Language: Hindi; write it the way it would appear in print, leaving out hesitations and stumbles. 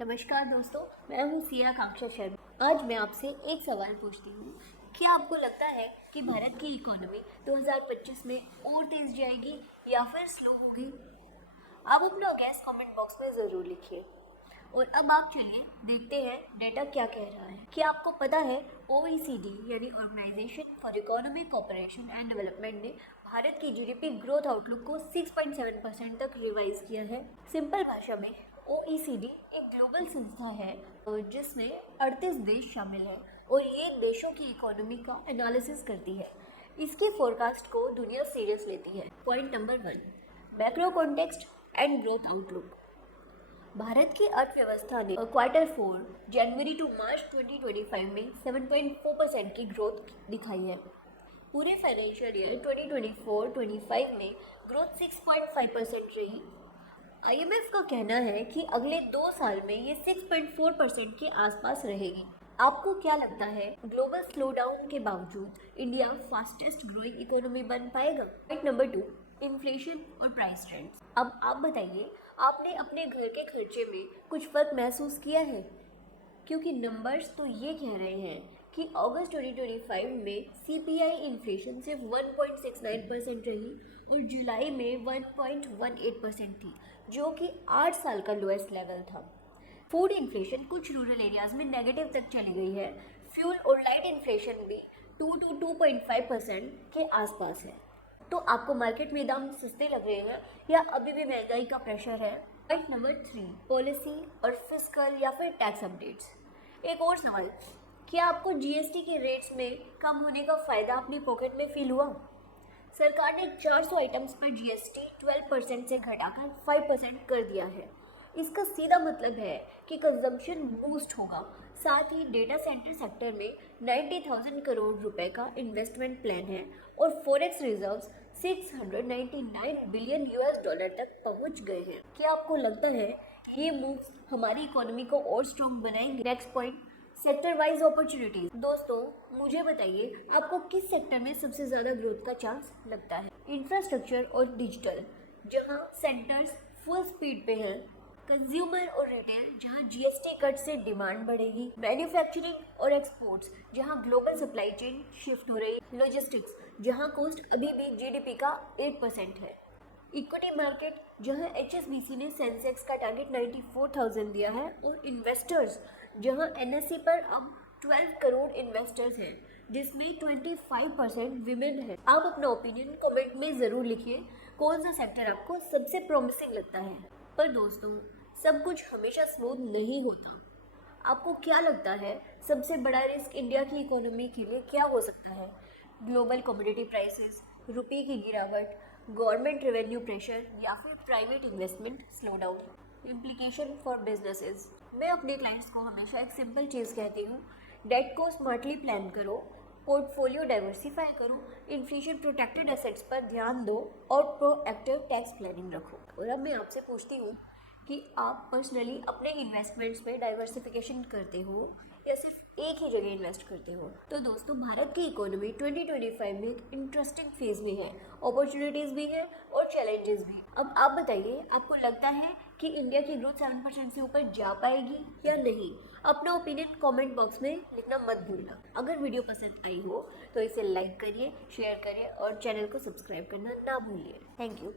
नमस्कार दोस्तों, मैं हूँ सिया कांक्षा शर्मा। आज मैं आपसे एक सवाल पूछती हूँ। क्या आपको लगता है कि भारत की इकोनॉमी 2025 में और तेज जाएगी या फिर स्लो होगी? आप अपना गैस कमेंट बॉक्स में ज़रूर लिखिए। और अब आप चलिए देखते हैं डेटा क्या कह रहा है। क्या आपको पता है OECD यानी organisation for economic cooperation and development ने भारत की जीडीपी ग्रोथ आउटलुक को 6.7% तक रिवाइज किया है। सिंपल भाषा में OECD एक ग्लोबल संस्था है जिसमें 38 देश शामिल हैं और ये देशों की इकोनॉमी का एनालिसिस करती है। इसके फोरकास्ट को दुनिया सीरियस लेती है। Point number 1, macro context and growth outlook. Bharat की अर्थव्यवस्था ने क्वार्टर 4 जनवरी टू मार्च 2025 में 7.4% की ग्रोथ दिखाई है। पूरे फाइनेंशियल ईयर 2024-25 में ग्रोथ 6.5% रही। IMF का कहना है कि अगले 2 साल में ये 6.4% के आसपास रहेगी। आपको क्या लगता है, ग्लोबल स्लोडाउन के बावजूद इंडिया फास्टेस्ट ग्रोइंग इकोनॉमी बन पाएगा? पॉइंट नंबर 2, इन्फ्लेशन और प्राइस ट्रेंड्स। अब आप बताइए, आपने अपने घर के खर्चे में कुछ फर्क महसूस किया है? क्योंकि नंबर्स तो ये कह रहे हैं कि अगस्त 2025 में CPI इन्फ्लेशन सिर्फ 1.69% रही और जुलाई में 1.18% थी, जो कि 8 साल का लोएस्ट लेवल था। फूड इन्फ्लेशन कुछ रूरल एरियाज में नेगेटिव तक चली गई है। फ्यूल और लाइट इन्फ्लेशन भी 2 to 2.5% के आसपास है। तो आपको मार्केट में दाम सस्ते लग रहे हैं या अभी भी महंगाई का प्रेशर है? पॉइंट नंबर 3, पॉलिसी और फिस्कल या फिर टैक्स अपडेट्स। एक और सवाल, क्या आपको GST के रेट्स में कम होने का फ़ायदा अपनी पॉकेट में फील हुआ? सरकार ने 400 आइटम्स पर GST 12% से घटाकर 5% कर दिया है। इसका सीधा मतलब है कि कंजम्पशन बूस्ट होगा। साथ ही डेटा सेंटर सेक्टर में 90,000 करोड़ रुपए का इन्वेस्टमेंट प्लान है और forex reserves 699 billion US dollar तक पहुंच गए हैं। क्या आपको लगता है ये मूव्स हमारी इकोनॉमी को और स्ट्रॉन्ग बनाएंगे? Next point, sector wise opportunities. दोस्तों, मुझे बताइए आपको किस सेक्टर में सबसे ज़्यादा ग्रोथ का चांस लगता है? इंफ्रास्ट्रक्चर और डिजिटल, जहां सेंटर्स फुल स्पीड पे हैं। कंज्यूमर और रिटेल, जहां GST कट से डिमांड बढ़ेगी। मैन्युफैक्चरिंग और एक्सपोर्ट्स, जहां ग्लोबल सप्लाई चेन शिफ्ट हो रही है। लॉजिस्टिक्स, जहां कॉस्ट अभी भी GDP का 8% है। इक्विटी मार्केट, जहां HSBC ने सेंसेक्स का टारगेट 94,000 दिया है। और इन्वेस्टर्स, जहां NSE पर अब 12 करोड़ इन्वेस्टर्स हैं, जिसमें 25% विमेन है। आप अपना ओपिनियन कमेंट में ज़रूर लिखिए, कौन सा सेक्टर आपको सबसे प्रॉमिसिंग लगता है। पर दोस्तों, सब कुछ हमेशा स्मूथ नहीं होता। आपको क्या लगता है सबसे बड़ा रिस्क इंडिया की इकोनॉमी के लिए क्या हो सकता है? ग्लोबल कमोडिटी प्राइसेस, रुपये की गिरावट, गवर्नमेंट रेवेन्यू प्रेशर या फिर private investment slowdown? Implication for businesses. मैं अपने क्लाइंट्स को हमेशा एक सिंपल चीज़ कहती हूँ, डेट को स्मार्टली प्लान करो, पोर्टफोलियो डाइवर्सिफाई करो, इन्फ्लेशन प्रोटेक्टेड एसेट्स पर ध्यान दो और प्रोएक्टिव टैक्स प्लानिंग रखो। और अब मैं आपसे पूछती हूँ कि आप पर्सनली अपने इन्वेस्टमेंट्स में डाइवर्सिफिकेशन करते हो या सिर्फ एक ही जगह इन्वेस्ट करते हो? तो दोस्तों, भारत की इकोनॉमी 2025 में एक इंटरेस्टिंग फेज में है। अपॉर्चुनिटीज़ भी है और चैलेंजेस भी। अब आप बताइए, आपको लगता है कि इंडिया की ग्रोथ 7% से ऊपर जा पाएगी या नहीं? अपना ओपिनियन कमेंट बॉक्स में लिखना मत भूलना। अगर वीडियो पसंद आई हो तो इसे लाइक करिए, शेयर करिए और चैनल को सब्सक्राइब करना ना भूलिए। Thank you.